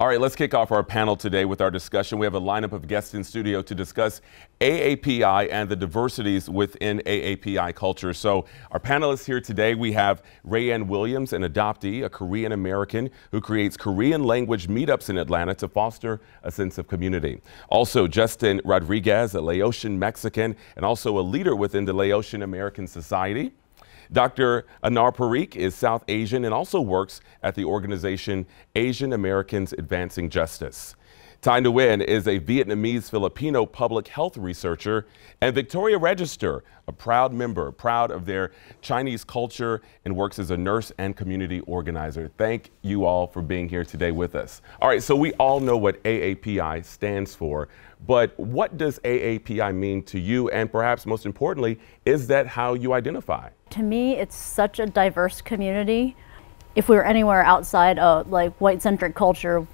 All right, let's kick off our panel today with our discussion. We have a lineup of guests in studio to discuss AAPI and the diversities within AAPI culture. So our panelists here today, we have Rayanne Williams, an adoptee, a Korean American who creates Korean language meetups in Atlanta to foster a sense of community. Also, Justin Rodriguez, a Laotian Mexican and also a leader within the Laotian American Society. Dr. Anar Parikh is South Asian and also works at the organization Asian Americans Advancing Justice. Tai Nguyen is a Vietnamese-Filipino public health researcher, and Victoria Register, a proud member, proud of their Chinese culture, and works as a nurse and community organizer. Thank you all for being here today with us. All right, so we all know what AAPI stands for, but what does AAPI mean to you? And perhaps most importantly, is that how you identify? To me, it's such a diverse community. If we were anywhere outside of like white-centric culture,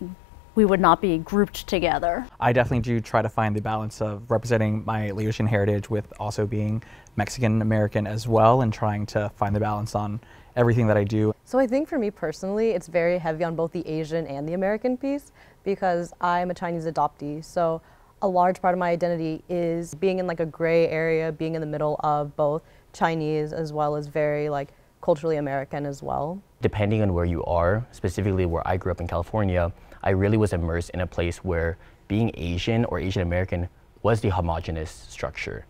we would not be grouped together. I definitely do try to find the balance of representing my Laotian heritage with also being Mexican American as well, and trying to find the balance on everything that I do. So I think for me personally, it's very heavy on both the Asian and the American piece because I'm a Chinese adoptee. So a large part of my identity is being in like a gray area, being in the middle of both Chinese as well as very like culturally American as well. Depending on where you are, specifically where I grew up in California, I really was immersed in a place where being Asian or Asian American was the homogenous structure.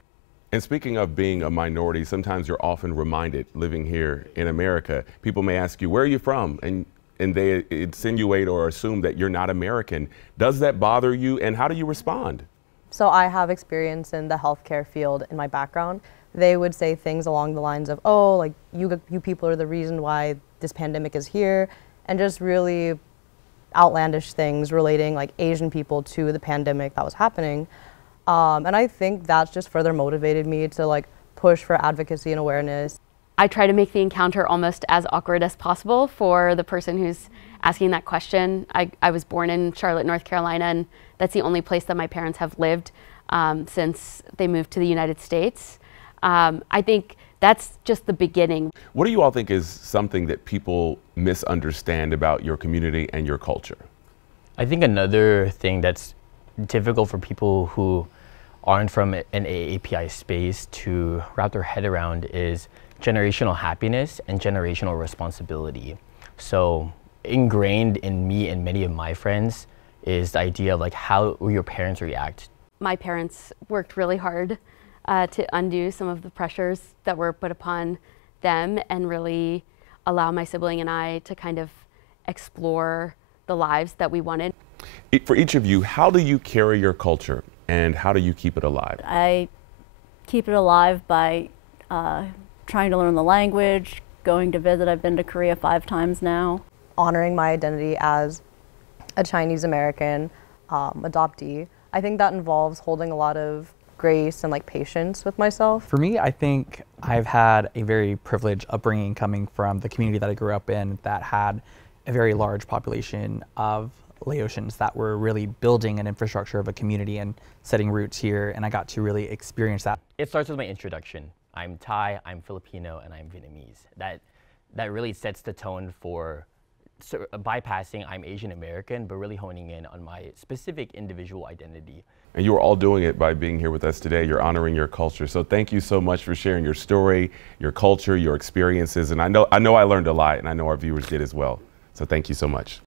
And speaking of being a minority, sometimes you're often reminded living here in America, people may ask you, where are you from? And they insinuate or assume that you're not American. Does that bother you, and how do you respond? So I have experience in the healthcare field in my background. They would say things along the lines of, oh, like you people are the reason why this pandemic is here, and just really outlandish things relating like Asian people to the pandemic that was happening. And I think that's just further motivated me to like push for advocacy and awareness. I try to make the encounter almost as awkward as possible for the person who's asking that question. I was born in Charlotte, North Carolina, and that's the only place that my parents have lived since they moved to the United States. I think that's just the beginning. What do you all think is something that people misunderstand about your community and your culture? I think another thing that's difficult for people who aren't from an AAPI space to wrap their head around is generational happiness and generational responsibility. So ingrained in me and many of my friends is the idea of like how will your parents react. My parents worked really hard to undo some of the pressures that were put upon them and really allow my sibling and I to kind of explore the lives that we wanted. For each of you, how do you carry your culture and how do you keep it alive? I keep it alive by trying to learn the language, going to visit. I've been to Korea 5 times now. Honoring my identity as a Chinese American adoptee. I think that involves holding a lot of grace and like patience with myself. For me, I think I've had a very privileged upbringing coming from the community that I grew up in that had a very large population of Laotians that were really building an infrastructure of a community and setting roots here, and I got to really experience that. It starts with my introduction. I'm Thai, I'm Filipino, and I'm Vietnamese. That really sets the tone for bypassing I'm Asian American, but really honing in on my specific individual identity. And you are all doing it by being here with us today. You're honoring your culture. So thank you so much for sharing your story, your culture, your experiences. And I know I learned a lot, and I know our viewers did as well. So thank you so much.